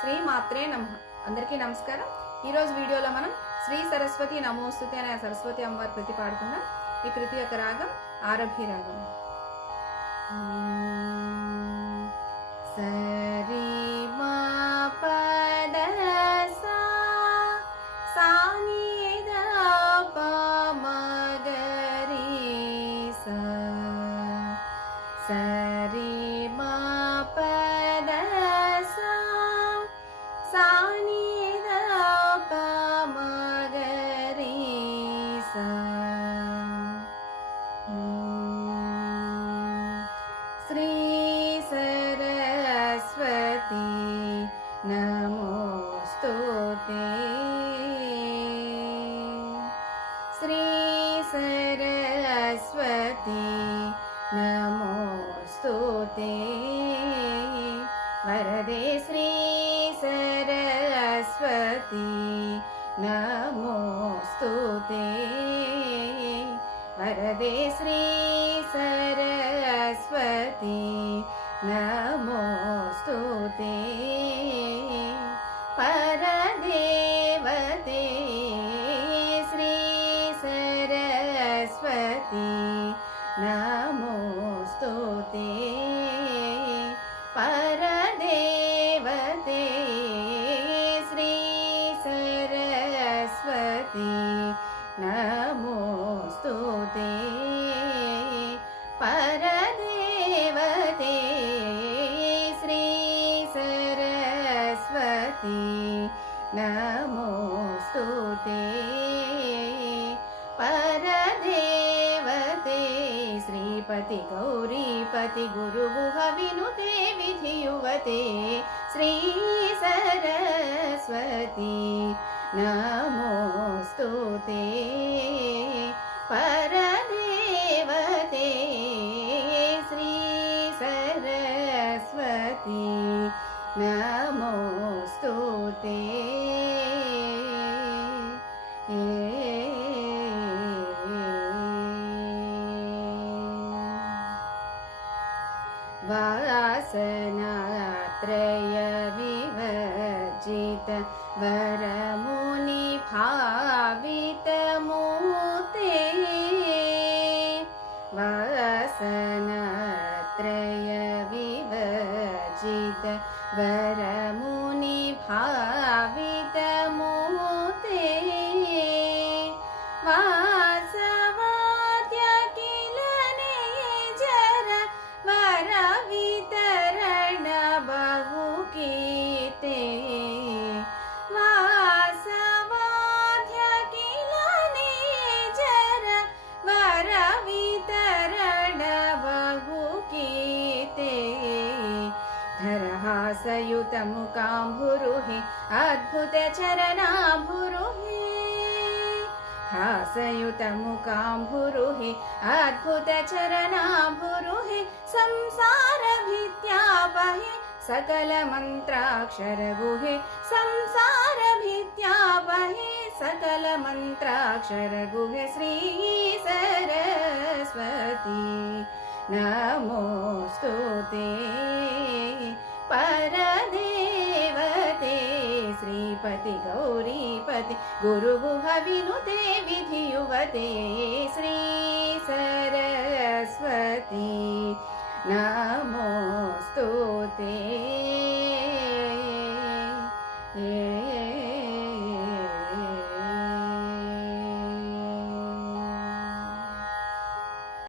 శ్రీ మాత్రే నమః. అందరికీ నమస్కారం. ఈరోజు వీడియోలో మనం శ్రీ సరస్వతి నమోస్తుతే అనే సరస్వతి అమ్మవారి కృతి పాడుకుందాం. ఈ కృతి యొక్క రాగం ఆరభి రాగం. సరి మా పద సా సా ని ద ప మ గ రి సా సరి మా పద సా సా ని ద ప మ గ రి సా శ్రీ సరస్వతి నమోస్తుతే శ్రీ సరస్వతి నమోస్తుతే వరదే శ్రీ సరస్వతి నమోస్తుతే వరదే శ్రీ సరస్వతి నమోస్తుతే పరదేవతే శ్రీ సరస్వతి నమోస్తుతే పరదేవతే శ్రీ సరస్వతి నమోస్తుతే పరదేవతే శ్రీ సరస్వతి నమోస్తుతే పరదేవతే శ్రీపతి గౌరీపతి గురుగుహ వినుతే విధియువతే శ్రీ సరస్వతి నమోస్తుతే పరదేవతే శ్రీ సరస్వతి నమోస్తుతే వాసనాత్రయ వివర్జిత వరముని భావిత మూతే వాసనాత్రయ వివర్జిత వరముని భావిత మూతే వాసవాద్య కిల నిజర వర వితరణ బహుకీతే వాసవాద్య కిల నిజర వర వితరణ బహుకీతే ధరహాసయుత ముకాంభురుహి అద్భుత చరణాభురుహి हासयुत मुकांभुरुहि अद्भुत चरणाभुरुहि संसार भित्यापहि सकल मंत्राक्षर गुहे संसार भित्यापहि सकल मंत्राक्षर गुहे श्री सरस्वती नमोस्तुते परदेवते श्रीपति गौरीपति गुरुगुह विनुते विधियुवते श्री सरस्वती नमोस्तुते।